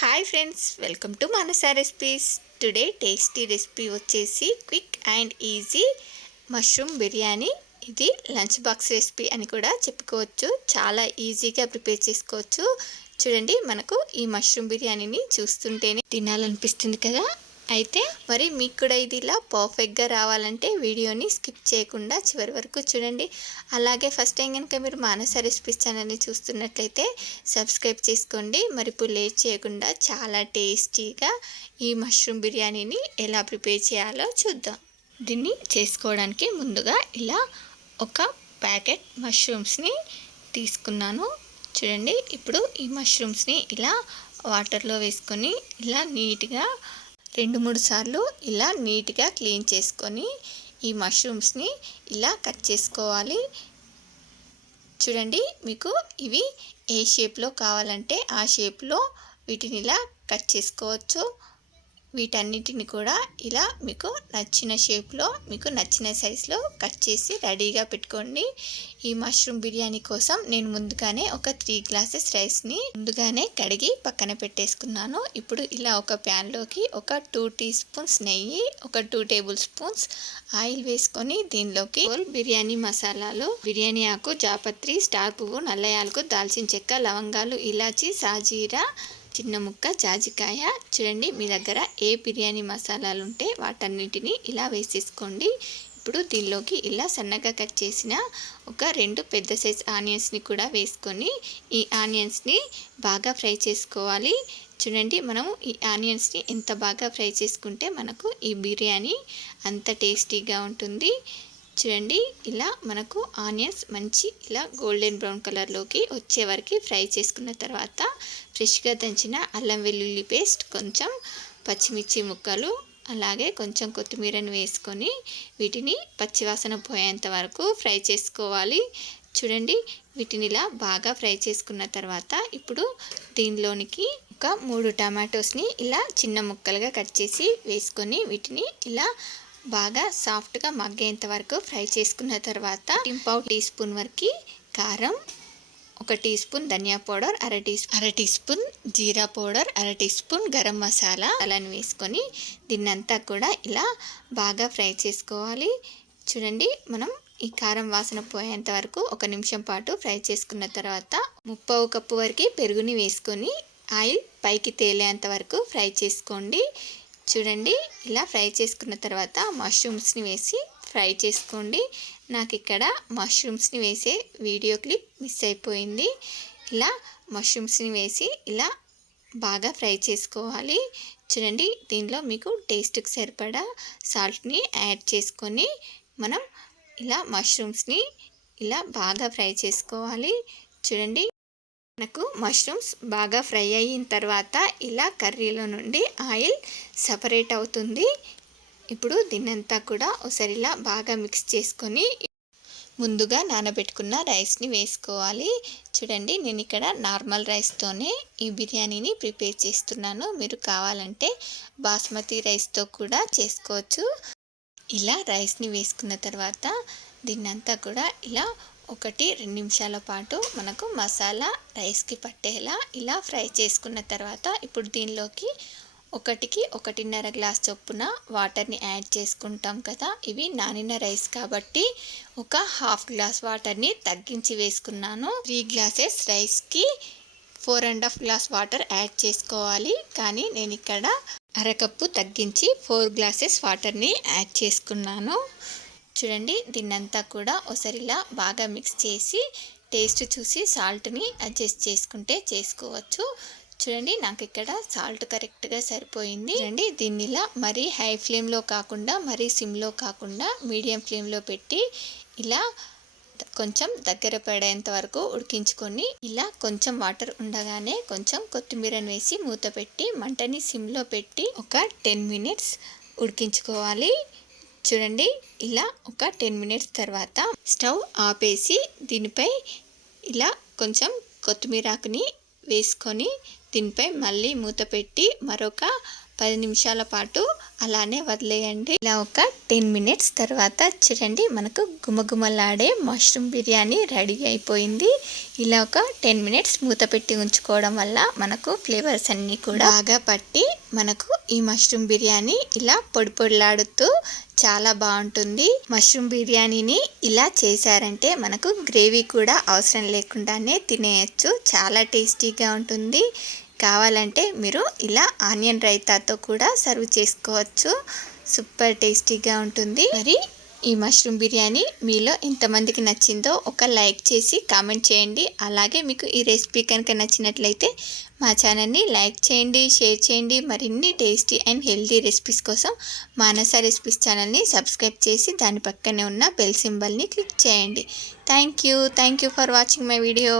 Hi friends, welcome to Manasa recipes. Today tasty recipe వచ్చేసి quick and easy mushroom biryani. ఇది lunch box recipe అని కూడా చెప్పుకోవచ్చు. చాలా ఈజీగా ప్రిపేర్ చేసుకోవచ్చు. చూడండి, మనకు ఈ మష్రూమ్ బిర్యానీని చూస్తుంటేనే తినాలనిపిస్తుంది కదా. అయితే మరి మీకు కూడా ఇది ఇలా పర్ఫెక్ట్గా రావాలంటే వీడియోని స్కిప్ చేయకుండా చివరి వరకు చూడండి. అలాగే ఫస్ట్ టైం కనుక మీరు మానస రెసిపీస్ ఛానల్ని చూస్తున్నట్లయితే సబ్స్క్రైబ్ చేసుకోండి. మరి ఇప్పుడు లేట్ చేయకుండా చాలా టేస్టీగా ఈ మష్రూమ్ బిర్యానీని ఎలా ప్రిపేర్ చేయాలో చూద్దాం. దీన్ని చేసుకోవడానికి ముందుగా ఇలా ఒక ప్యాకెట్ మష్రూమ్స్ని తీసుకున్నాను. చూడండి, ఇప్పుడు ఈ మష్రూమ్స్ని ఇలా వాటర్లో వేసుకొని ఇలా నీట్గా 2-3 సార్లు ఇలా నీట్గా క్లీన్ చేసుకొని ఈ మష్రూమ్స్ని ఇలా కట్ చేసుకోవాలి. చూడండి, మీకు ఇవి ఏ షేప్లో కావాలంటే ఆ షేప్లో వీటిని ఇలా కట్ చేసుకోవచ్చు. వీటన్నిటిని కూడా ఇలా మీకు నచ్చిన షేప్లో, మీకు నచ్చిన సైజులో కట్ చేసి రెడీగా పెట్టుకోండి. ఈ మష్రూమ్ బిర్యానీ కోసం నేను ముందుగానే ఒక 3 గ్లాసెస్ రైస్ని ముందుగానే కడిగి పక్కన పెట్టేసుకున్నాను. ఇప్పుడు ఇలా ఒక ప్యాన్లోకి ఒక 2 టీ స్పూన్స్ నెయ్యి, ఒక 2 టేబుల్ స్పూన్స్ ఆయిల్ వేసుకొని దీనిలోకి బిర్యానీ మసాలాలు, బిర్యానీ ఆకు, జాపత్రి, స్టార్ పువ్వు, నల్ల యాలకు, దాల్చిన చెక్క, లవంగాలు, ఇలాచి, సాజీరా, చిన్న ముక్క జాజికాయ. చూడండి, మీ దగ్గర ఏ బిర్యానీ మసాలాలు ఉంటే వాటన్నిటిని ఇలా వేసేసుకోండి. ఇప్పుడు దీనిలోకి ఇలా సన్నగా కట్ చేసిన ఒక 2 పెద్ద సైజ్ ఆనియన్స్ని కూడా వేసుకొని ఈ ఆనియన్స్ని బాగా ఫ్రై చేసుకోవాలి. చూడండి, మనము ఈ ఆనియన్స్ని ఎంత బాగా ఫ్రై చేసుకుంటే మనకు ఈ బిర్యానీ అంత టేస్టీగా ఉంటుంది. చూడండి, ఇలా మనకు ఆనియన్స్ మంచి ఇలా గోల్డెన్ బ్రౌన్ కలర్లోకి వచ్చే వరకు ఫ్రై చేసుకున్న తర్వాత ఫ్రెష్గా దంచిన అల్లం వెల్లుల్లి పేస్ట్, కొంచెం పచ్చిమిర్చి ముక్కలు, అలాగే కొంచెం కొత్తిమీరని వేసుకొని వీటిని పచ్చివాసన పోయేంత వరకు ఫ్రై చేసుకోవాలి. చూడండి, వీటిని ఇలా బాగా ఫ్రై చేసుకున్న తర్వాత ఇప్పుడు దీనిలోనికి ఒక 3 టమాటోస్ని ఇలా చిన్న ముక్కలుగా కట్ చేసి వేసుకొని వీటిని ఇలా బాగా సాఫ్ట్గా మగ్గేంత వరకు ఫ్రై చేసుకున్న తర్వాత 1/2 టీ స్పూన్ వరకు కారం, 1 టీ స్పూన్ ధనియా పౌడర్, అర టీ స్పూన్ జీరా పౌడర్, అర టీ స్పూన్ గరం మసాలా అలాని వేసుకొని దీన్నంతా కూడా ఇలా బాగా ఫ్రై చేసుకోవాలి. చూడండి, మనం ఈ కారం వాసన పోయేంత వరకు 1 నిమిషం పాటు ఫ్రై చేసుకున్న తర్వాత 1/2 కప్పు వరకు పెరుగుని వేసుకొని ఆయిల్ పైకి తేలేంత వరకు ఫ్రై చేసుకోండి. చూడండి, ఇలా ఫ్రై చేసుకున్న తర్వాత మష్రూమ్స్ని వేసి ఫ్రై చేసుకోండి. నాకు ఇక్కడ మష్రూమ్స్ని వేసే వీడియో క్లిప్ మిస్ అయిపోయింది. ఇలా మష్రూమ్స్ని వేసి ఇలా బాగా ఫ్రై చేసుకోవాలి. చూడండి, దీనిలో మీకు టేస్ట్కి సరిపడా సాల్ట్ని యాడ్ చేసుకొని మనం ఇలా మష్రూమ్స్ని ఇలా బాగా ఫ్రై చేసుకోవాలి. చూడండి, మనకు మష్రూమ్స్ బాగా ఫ్రై అయిన తర్వాత ఇలా కర్రీలో నుండి ఆయిల్ సపరేట్ అవుతుంది. ఇప్పుడు దీన్నంతా కూడా ఒకసారి ఇలా బాగా మిక్స్ చేసుకొని ముందుగా నానబెట్టుకున్న రైస్ని వేసుకోవాలి. చూడండి, నేను ఇక్కడ నార్మల్ రైస్తోనే ఈ బిర్యానీని ప్రిపేర్ చేస్తున్నాను. మీరు కావాలంటే బాస్మతి రైస్తో కూడా చేసుకోవచ్చు. ఇలా రైస్ని వేసుకున్న తర్వాత దీన్నంతా కూడా ఇలా 1-2 నిమిషాల పాటు మనకు మసాలా రైస్కి పట్టేలా ఇలా ఫ్రై చేసుకున్న తర్వాత ఇప్పుడు దీనిలోకి 1కి 1.5 గ్లాస్ చొప్పున వాటర్ని యాడ్ చేసుకుంటాం కదా. ఇవి నానిన రైస్ కాబట్టి ఒక 1/2 గ్లాస్ వాటర్ని తగ్గించి వేసుకున్నాను. 3 గ్లాసెస్ రైస్కి 4.5 గ్లాస్ వాటర్ యాడ్ చేసుకోవాలి. కానీ నేను ఇక్కడ అరకప్పు తగ్గించి 4 గ్లాసెస్ వాటర్ని యాడ్ చేసుకున్నాను. చూడండి, దీన్నంతా కూడా ఒకసారి ఇలా బాగా మిక్స్ చేసి టేస్ట్ చూసి సాల్ట్ని అడ్జస్ట్ చేసుకుంటే చేసుకోవచ్చు. చూడండి, నాకు ఇక్కడ సాల్ట్ కరెక్ట్గా సరిపోయింది. చూడండి, దీన్ని ఇలా మరీ హై ఫ్లేమ్లో కాకుండా మరీ సిమ్లో కాకుండా మీడియం ఫ్లేమ్లో పెట్టి ఇలా కొంచెం దగ్గర పడేంత వరకు ఉడికించుకొని ఇలా కొంచెం వాటర్ ఉండగానే కొంచెం కొత్తిమీరని వేసి మూత పెట్టి మంటని సిమ్లో పెట్టి ఒక 10 మినిట్స్ ఉడికించుకోవాలి. చూడండి, ఇలా ఒక 10 మినిట్స్ తర్వాత స్టవ్ ఆపేసి దీనిపై ఇలా కొంచెం కొత్తిమీర ఆకుని వేసుకొని దీనిపై మళ్ళీ మూత పెట్టి మరొక 10 నిమిషాల పాటు అలానే వదిలేయండి. ఇలా ఒక 10 మినిట్స్ తర్వాత చూడండి, మనకు గుమగుమలాడే మష్రూమ్ బిర్యానీ రెడీ అయిపోయింది. ఇలా ఒక 10 మినిట్స్ మూత పెట్టి ఉంచుకోవడం వల్ల మనకు ఫ్లేవర్స్ అన్నీ కూడా బాగా పట్టి మనకు ఈ మష్రూమ్ బిర్యానీ ఇలా పొడి పొడిలాడుతూ చాలా బాగుంటుంది. మష్రూమ్ బిర్యానీని ఇలా చేశారంటే మనకు గ్రేవీ కూడా అవసరం లేకుండానే తినేయచ్చు. చాలా టేస్టీగా ఉంటుంది. కావాలంటే మీరు ఇలా ఆనియన్ రైతాతో కూడా సర్వ్ చేసుకోవచ్చు. సూపర్ టేస్టీగా ఉంటుంది. మరి ఈ మష్రూమ్ బిర్యానీ మీలో ఎంతమందికి నచ్చిందో ఒక లైక్ చేసి కామెంట్ చేయండి. అలాగే మీకు ఈ రెసిపీ కనుక నచ్చినట్లయితే మా ఛానల్ని లైక్ చేయండి, షేర్ చేయండి. మరిన్ని టేస్టీ అండ్ హెల్తీ రెసిపీస్ కోసం మానస రెసిపీస్ ఛానల్ని సబ్స్క్రైబ్ చేసి దాని పక్కనే ఉన్న బెల్ సింబల్ని క్లిక్ చేయండి. Thank you for watching my video.